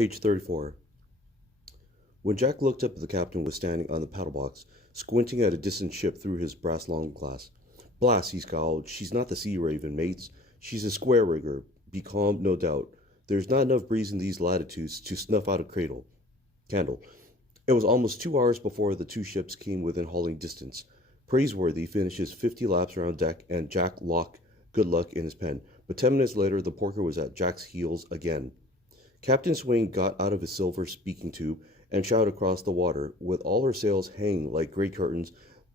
Page 34. When Jack looked up, the captain was standing on the paddle box, squinting at a distant ship through his brass long glass. Blast, he scowled. She's not the Sea Raven, mates. She's a square rigger. Be calm, no doubt. There's not enough breeze in these latitudes to snuff out a candle. It was almost 2 hours before the two ships came within hauling distance. Praiseworthy finished his 50 laps around deck, and Jack locked good luck in his pen. But 10 minutes later, the porker was at Jack's heels again. Captain Swain got out of his silver speaking tube and shouted across the water. With all her sails hanging like great curtains,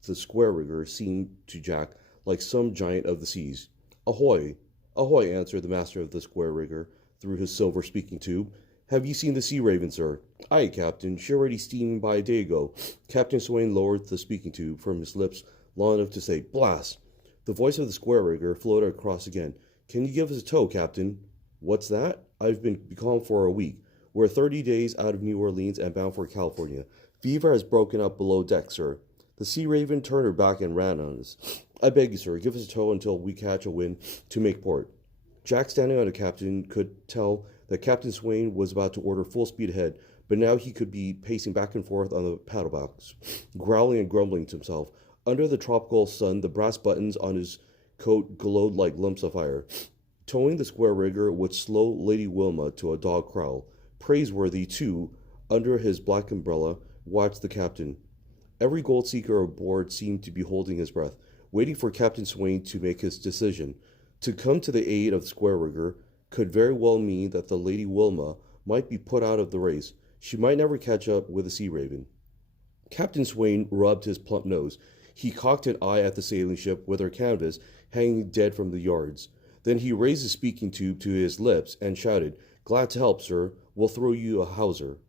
the square rigger seemed to Jack like some giant of the seas. "Ahoy! Ahoy!" answered the master of the square rigger through his silver speaking tube. "Have ye seen the Sea Raven, sir?" "Aye, Captain. She already steaming by a day ago." Captain Swain lowered the speaking tube from his lips long enough to say, "Blast!" The voice of the square rigger floated across again. "Can you give us a tow, Captain?" "What's that?" "I've been becalmed for a week. We're 30 days out of New Orleans and bound for California. Fever has broken up below deck, sir. The Sea Raven turned her back and ran on us. I beg you, sir, give us a tow until we catch a wind to make port." Jack, standing on the captain, could tell that Captain Swain was about to order full speed ahead, but now he could be pacing back and forth on the paddle box, growling and grumbling to himself. Under the tropical sun, the brass buttons on his coat glowed like lumps of fire. Towing the square rigger would slow Lady Wilma to a dog growl. Praiseworthy, too, under his black umbrella, watched the captain. Every gold seeker aboard seemed to be holding his breath, waiting for Captain Swain to make his decision. To come to the aid of the square rigger could very well mean that the Lady Wilma might be put out of the race. She might never catch up with the Sea Raven. Captain Swain rubbed his plump nose. He cocked an eye at the sailing ship with her canvas hanging dead from the yards. Then he raised his speaking tube to his lips and shouted, "Glad to help, sir. We'll throw you a hawser."